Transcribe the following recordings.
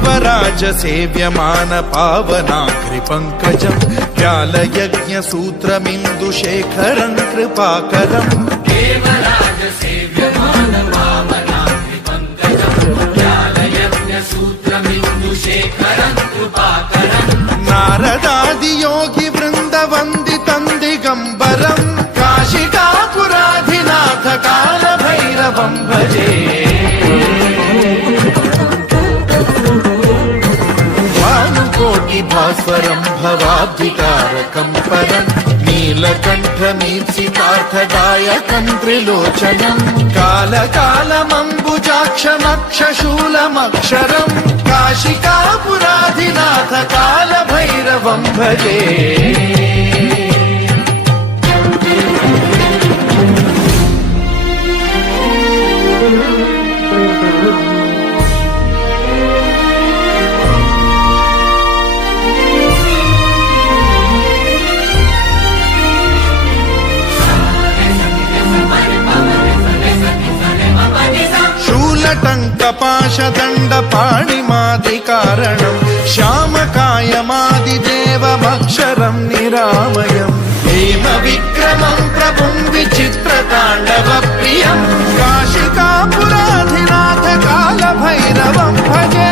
देवराज सेव्यमान पावनाग्रिपङ्कजं व्यालयज्ञसूत्रमिन्दुशेखरं कृपाकरं देवराज सेव्यमान पावनाग्रिपङ्कजं व्यालयज्ञसूत्रमिन्दुशेखरं कृपाकरं नारदादियोगि वृन्दवन्दितं दिगम्बरं काशिकापुराधिनाथ कालभैरवं भजे भास्वरं भवाब्धिकारकं परं नीलकण्ठमीप्सितार्थदायकं त्रिलोचनं कालकालमम्बुजाक्षमक्षशूलमक्षरं काशिकापुराधिनाथ कालभैरवं भजे टङ्कपाशदण्डपाणिमादिकारणं श्यामकायमादिदेवमक्षरं निरामयं हेमविक्रमं प्रभुं विचित्रताण्डवप्रियं काशिकापुराधिनाथ कालभैरवं भजे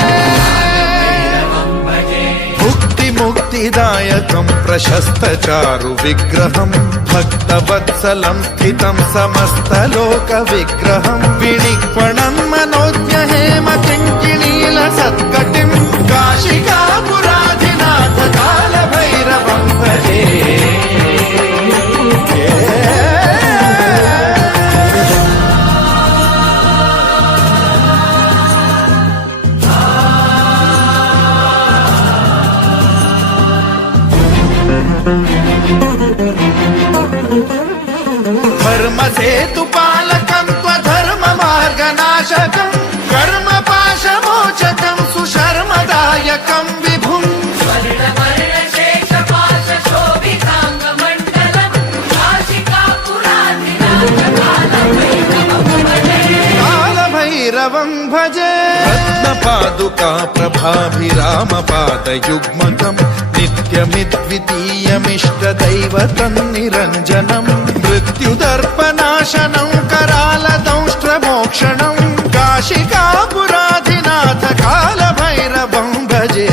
मुक्तिदायकं प्रशस्तचारु विग्रहं भक्तवत्सलं स्थितं समस्तलोकविग्रहं विनिक्वणं मनोज्ञहेम किङ्किणीलसत्कटिं काशिकापुराधिनाथ कालभैरवं भजे धर्मसेतुपालकं त्वधर्ममार्गनाशकं कर्मपाशमोचकं सुशर्मदायकं विभुं कालभैरवं भजे रत्नपादुका प्रभाभिरामपादयुग्मकं नित्यमिद्वितीयमिष्टदैवतं निरञ्जनं मृत्युदर्पनाशनं करालदंष्ट्रमोक्षणं काशिकापुराधिनाथ कालभैरवं भजे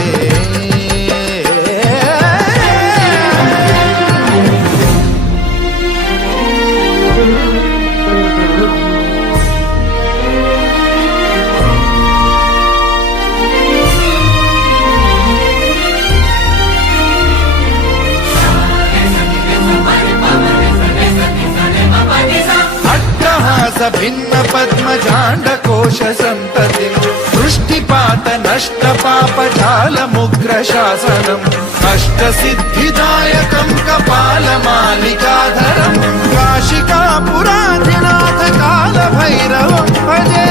भिन्न पद्मजाण्डकोश सन्ततिं वृष्टिपात नष्ट पापजालमुग्रशासनम् अष्टसिद्धिदायकं कपालमालिकाधरं काशिकापुराधिनाथ कालभैरवं भजे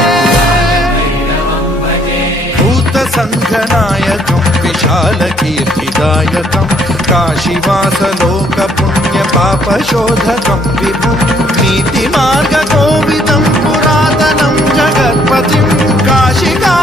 भूतसङ्घनायकं विशालकीर्तिदायकं काशीवासलोकपुण्यपापशोधकं विभुं नीतिमार्गकोविदं पुरातनं जगत्पतिं काशिका